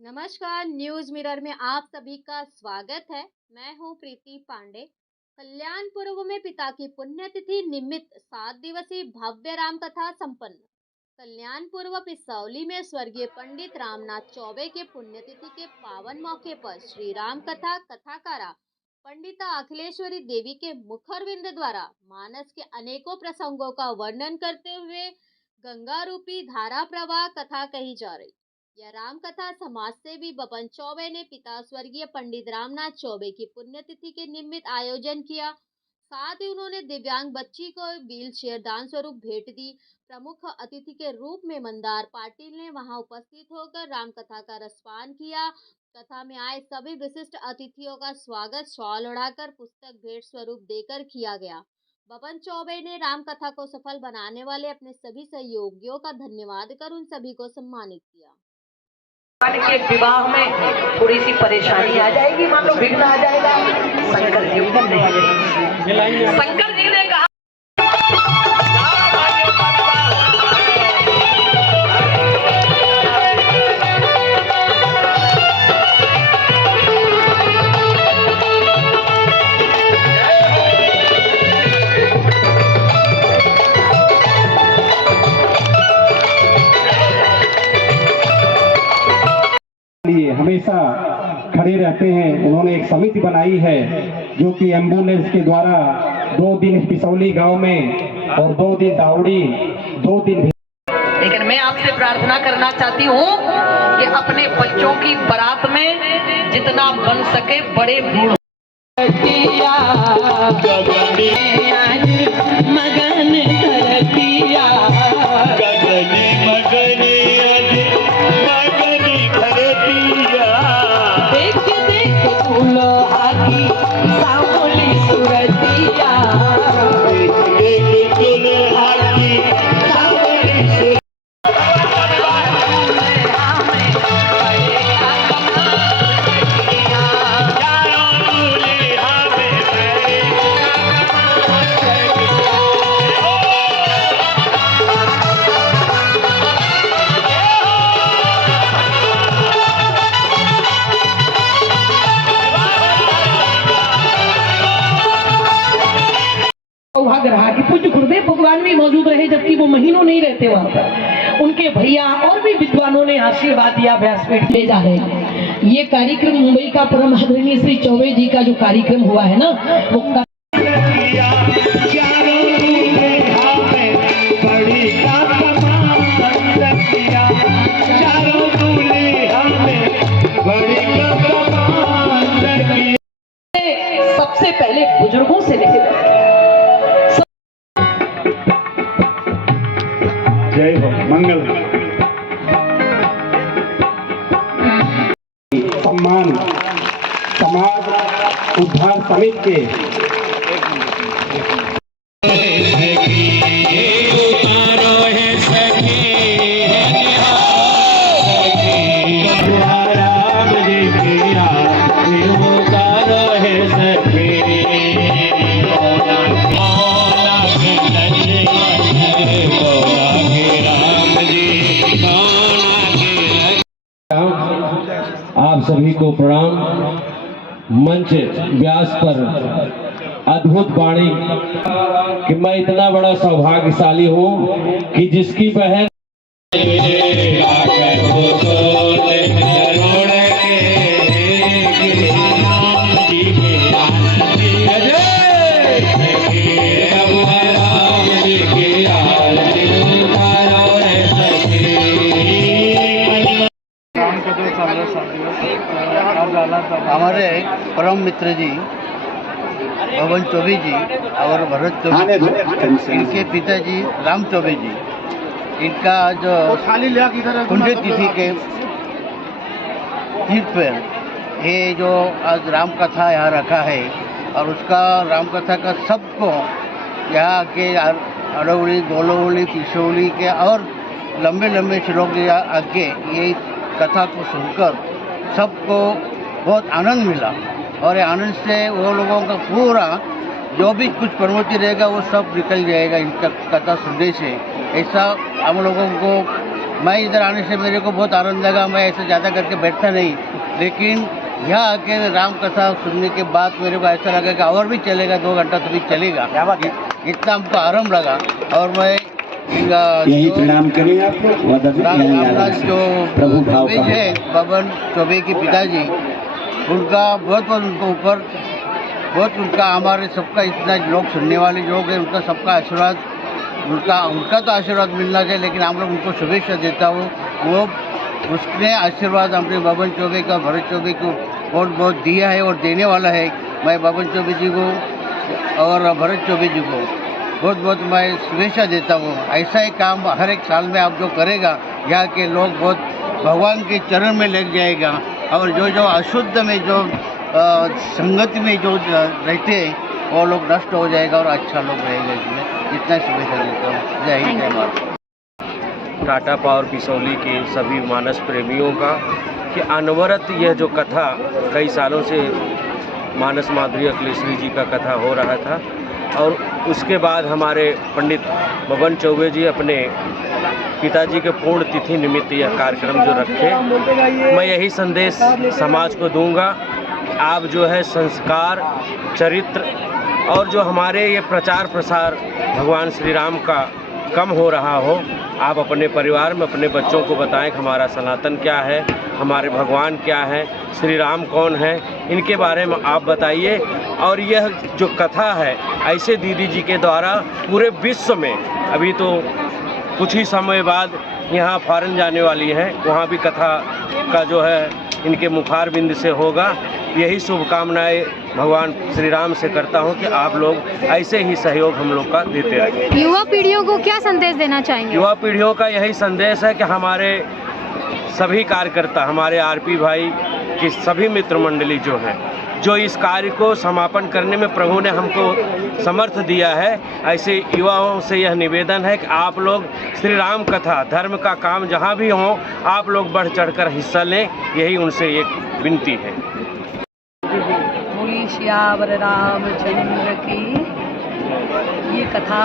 नमस्कार, news mirror में आप सभी का स्वागत है। मैं हूं प्रीति पांडे। कल्याण पूर्व में पिता की पुण्यतिथि निमित्त 7 दिवसीय भव्य राम कथा संपन्न। कल्याण पूर्व पिसौली में स्वर्गीय पंडित रामनाथ चौबे के पुण्यतिथि के पावन मौके पर श्री राम कथा कथाकारा पंडिता अखिलेश्वरी देवी के मुखरविंद द्वारा मानस के अनेकों प्रसंगों का वर्णन करते हुए गंगा रूपी धारा प्रवाह कथा कही जा रही। यह राम कथा समाज सेवी बबन चौबे ने पिता स्वर्गीय पंडित रामनाथ चौबे की पुण्यतिथि के निमित्त आयोजन किया। साथ ही उन्होंने दिव्यांग बच्ची को व्हील चेयर दान स्वरूप भेंट दी। प्रमुख अतिथि के रूप में मंदार पाटिल ने वहां उपस्थित होकर राम कथा का रसपान किया। कथा में आए सभी विशिष्ट अतिथियों का स्वागत शॉल ओढ़ाकर पुस्तक भेंट स्वरूप देकर किया गया। बबन चौबे ने राम कथा को सफल बनाने वाले अपने सभी सहयोगियों का धन्यवाद कर उन सभी को सम्मानित किया। के विवाह में थोड़ी सी परेशानी आ जाएगी, मान लो विघ्न आ जाएगा। शंकर जी ने कहा हमेशा खड़े रहते हैं। उन्होंने एक समिति बनाई है जो कि एम्बुलेंस के द्वारा 2 दिन पिसौली गांव में और 2 दिन दाउड़ी 2 दिन। लेकिन मैं आपसे प्रार्थना करना चाहती हूँ कि अपने बच्चों की बारात में जितना बन सके बड़े बूढ़ सौभाग्य रहा कि पूज्य गुरुदेव भगवान भी मौजूद रहे, जबकि वो महीनों नहीं रहते वहां पर। उनके भैया और भी विद्वानों ने आशीर्वाद दिया। व्यासपीठ ले जा रहे हैं। ये कार्यक्रम मुंबई का परम आदरणीय श्री चौबे जी का जो कार्यक्रम हुआ है ना, वो सबसे पहले बुजुर्गों से लेकर जय हो मंगल सम्मान समाज उद्धार समिति के आप सभी को प्रणाम। मंच व्यास पर अद्भुत वाणी कि मैं इतना बड़ा सौभाग्यशाली हूँ कि जिसकी बहन हमारे परम मित्र जी बबन चौबे जी और भरत चौबे जी, इनके पिताजी राम चौबे जी, इनका जो पुण्यतिथि के तीर्थ पर ये जो आज राम कथा यहाँ रखा है और उसका राम कथा का सबको यहाँ के अड़ौली गोलौली पिसौली के और लंबे लंबे श्लोक आगे ये कथा को सुनकर सबको बहुत आनंद मिला। और ये आनंद से वो लोगों का पूरा जो भी कुछ प्रवृत्ति रहेगा वो सब निकल जाएगा इनका कथा सुनने से। ऐसा हम लोगों को मैं इधर आने से मेरे को बहुत आनंद लगा। मैं ऐसे ज़्यादा करके बैठता नहीं, लेकिन यहाँ आके राम कथा सुनने के बाद मेरे को ऐसा लगा कि और भी चलेगा, 2 घंटा तो भी चलेगा। इतना हमको आराम लगा। और मैं यही प्रणाम करें आपको रामनाथ जो चौबे है, बबन चौबे के पिताजी, उनका बहुत उनको ऊपर बहुत उनका हमारे सबका इतना लोग सुनने वाले लोग हैं, उनका सबका आशीर्वाद, उनका तो आशीर्वाद मिलना चाहिए, लेकिन हम लोग उनको शुभेच्छा देता हूँ। वो उसने आशीर्वाद अपने बबन चौबे का, भरत चौबे को बहुत बहुत दिया है और देने वाला है। मैं बबन चौबे जी को और भरत चौबे जी को बहुत बहुत मैं शुभेच्छा देता हूँ। ऐसा ही काम हर एक साल में आप जो करेगा, यहाँ के लोग बहुत भगवान के चरण में लग जाएगा। और जो अशुद्ध में जो संगत में जो रहते हैं वो लोग नष्ट हो जाएगा और अच्छा लोग रहेगा। इसमें इतना शुभेच्छा देता हूँ। जय हिंद, जय भारत। टाटा पावर पिसौली के सभी मानस प्रेमियों का कि अनवरत यह जो कथा कई सालों से मानस माधुरी अखिलेश्वरी जी का कथा हो रहा था, और उसके बाद हमारे पंडित बबन चौबे जी अपने पिताजी के पूर्ण तिथि निमित्त यह कार्यक्रम जो रखे, मैं यही संदेश समाज को दूंगा कि आप जो है संस्कार, चरित्र और जो हमारे ये प्रचार प्रसार भगवान श्री राम का कम हो रहा हो, आप अपने परिवार में अपने बच्चों को बताएं कि हमारा सनातन क्या है, हमारे भगवान क्या है, श्री राम कौन है, इनके बारे में आप बताइए। और यह जो कथा है ऐसे दीदी जी के द्वारा पूरे विश्व में, अभी तो कुछ ही समय बाद यहाँ फॉरेन जाने वाली है, वहाँ भी कथा का जो है इनके मुखारबिंद से होगा। यही शुभकामनाएं भगवान श्री राम से करता हूँ कि आप लोग ऐसे ही सहयोग हम लोग का देते रहें। युवा पीढ़ियों को क्या संदेश देना चाहेंगे? युवा पीढ़ियों का यही संदेश है कि हमारे सभी कार्यकर्ता, हमारे आरपी भाई की सभी मित्र मंडली जो हैं, जो इस कार्य को समापन करने में प्रभु ने हमको समर्थ दिया है, ऐसे युवाओं से यह निवेदन है कि आप लोग श्री राम कथा, धर्म का काम जहाँ भी हो, आप लोग बढ़ चढ़कर हिस्सा लें, यही उनसे एक विनती है। बोलिए श्यावर रामचंद्र की। ये कथा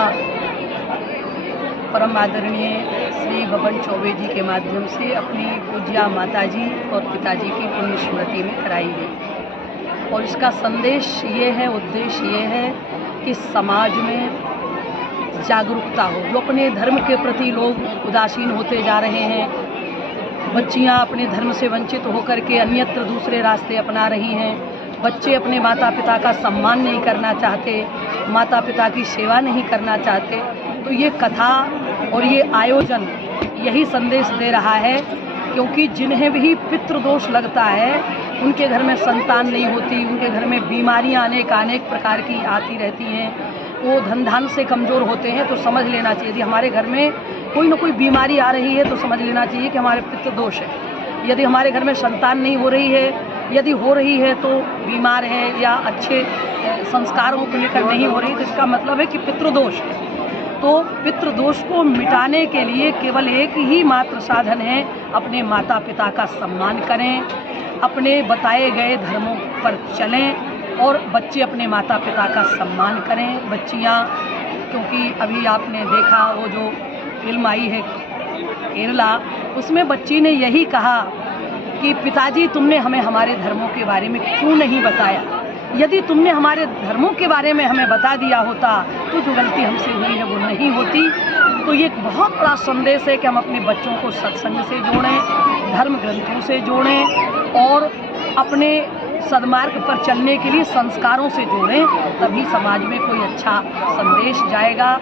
परम आदरणीय श्री बबन चौबे जी के माध्यम से अपनी पूज्या माताजी और पिताजी की पुण्य स्मृति में कराई गई। और इसका संदेश ये है, उद्देश्य ये है कि समाज में जागरूकता हो। जो अपने धर्म के प्रति लोग उदासीन होते जा रहे हैं, बच्चियां अपने धर्म से वंचित होकर के अन्यत्र दूसरे रास्ते अपना रही हैं, बच्चे अपने माता पिता का सम्मान नहीं करना चाहते, माता पिता की सेवा नहीं करना चाहते, तो ये कथा और ये आयोजन यही संदेश दे रहा है। क्योंकि जिन्हें भी पितृदोष लगता है, उनके घर में संतान नहीं होती, उनके घर में बीमारियां अनेक प्रकार की आती रहती हैं, वो धन से कमज़ोर होते हैं, तो समझ लेना चाहिए यदि हमारे घर में कोई ना कोई बीमारी आ रही है तो समझ लेना चाहिए कि हमारे पितृदोष है। यदि हमारे घर में संतान नहीं हो रही है, यदि हो रही है तो बीमार है या अच्छे संस्कारों को लेकर नहीं हो रही, तो इसका मतलब है कि पितृदोष है। तो पितृदोष को मिटाने के लिए केवल एक ही मात्र साधन है, अपने माता पिता का सम्मान करें, अपने बताए गए धर्मों पर चलें और बच्चे अपने माता पिता का सम्मान करें। बच्चियां, क्योंकि अभी आपने देखा वो जो फिल्म आई है केरला, उसमें बच्ची ने यही कहा कि पिताजी तुमने हमें हमारे धर्मों के बारे में क्यों नहीं बताया। यदि तुमने हमारे धर्मों के बारे में हमें बता दिया होता तो जो गलती हमसे हुई है वो नहीं होती। तो ये एक बहुत बड़ा संदेश है कि हम अपने बच्चों को सत्संग से जोड़ें, धर्म ग्रंथों से जोड़ें और अपने सद्मार्ग पर चलने के लिए संस्कारों से जोड़ें, तभी समाज में कोई अच्छा संदेश जाएगा।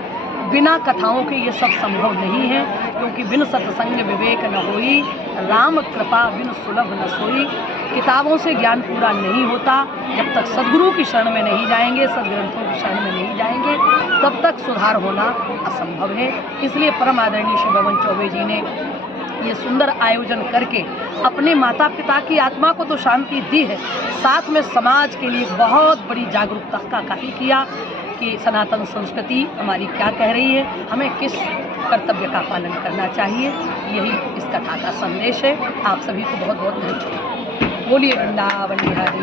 बिना कथाओं के ये सब संभव नहीं है, क्योंकि बिन सत्संग विवेक न होई, राम कृपा बिन सुलभ न सोई। किताबों से ज्ञान पूरा नहीं होता, जब तक सद्गुरु की शरण में नहीं जाएंगे, सदग्रंथों की शरण में नहीं जाएंगे, तब तक सुधार होना असंभव है। इसलिए परम आदरणीय श्री बबन चौबे जी ने ये सुंदर आयोजन करके अपने माता पिता की आत्मा को तो शांति दी है, साथ में समाज के लिए बहुत बड़ी जागरूकता का कार्य किया कि सनातन संस्कृति हमारी क्या कह रही है, हमें किस कर्तव्य का पालन करना चाहिए। यही इस कथा का संदेश है। आप सभी को बहुत बहुत धन्यवाद। बोलिए वृंदावन बिहारी।